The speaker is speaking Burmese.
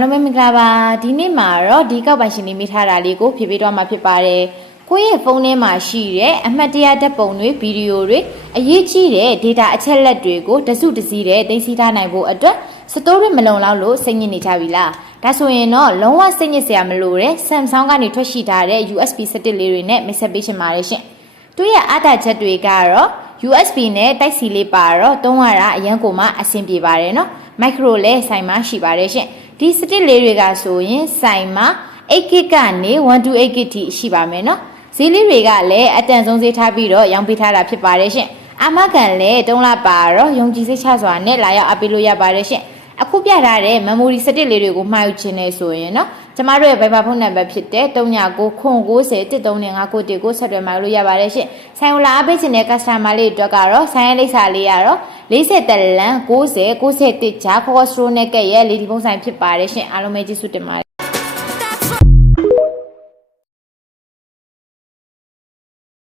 အားလုံးပဲမင်္ဂလာပါဒီနေ့မှာတော့ဒီကောက်ပိုင်ရှင်နေမိထားတာလေးကိုဖြည့်ပေးတော့မှာဖြစ်ပါတယ်ကိုယ့်ရဲ့ဖုန်းထဲမှာရှိတဲ့အမှတ်တရဓာတ်ပုံတွေဗီဒီယိုတွေအရေးကြီးတဲ့ data အချက်လက်တွေကိုတစုတစည်းတဲ့သိသိထားနိုင်ဖို့အတွက်စတိုးရမလုံလောက်လို့စိတ်ညစ်နေကြပြီလားဒါဆိုရင်တော့လုံးဝစိတ်ညစ်စရာမလိုတဲ့ Samsung ကနေထွက်ရှိထားတဲ့ USB စတစ်လေးတွေနဲ့မိတ်ဆက်ပေးချင်ပါတယ်ရှင်သူရဲ့အားသာချက်တွေကတော့ USB နဲ့ Type C လေးပါတော့သုံးရတာအရင်ကမှအဆင်ပြေပါတယ်နော် Micro လည်းဆိုင်မှာရှိပါတယ်ရှင်ဒီစတစ်လေးတွေကဆိုရင်ဆိုင်မှာ 8GB ကနေ 128GB ထိရှိပါမယ်နော်ဈေးလေးတွေကလည်းအတန်ဆုံးဈေးထားပြီးတော့ရောင်းပေးထားတာဖြစ်ပါတယ်ရှင်အာမခံလည်း3လပါတော့ယုံကြည်စိတ်ချစွာနဲ့လာရောက်အပ်ပေးလို့ရပါတယ်ရှင်အခုပြထားတဲ့ memory စတစ်လေးတွေကိုမှာယူခြင်းနဲ့ဆိုရင်နော်ကျမတို့ရဲ့ Viber ဖုန်းနံပါတ်ဖြစ်တဲ့3990139591ကိုဆက်သွယ်မှာလို့ရပါတယ်ရှင်ဆိုင်ကိုလာအပ်ပေးခြင်းတဲ့ customer လေးအတွက်ကတော့ဆိုင်ရဲ့လိပ်စာလေးရတော့40 လမ်း90 91ကြားခေါ်စရိုးနဲ့ကဲ့ရဲ့လေဒီဖုန်းဆိုင်ဖြစ်ပါတယ်ရှင်အားလုံးပဲကျေးဇူးတင်ပါတယ်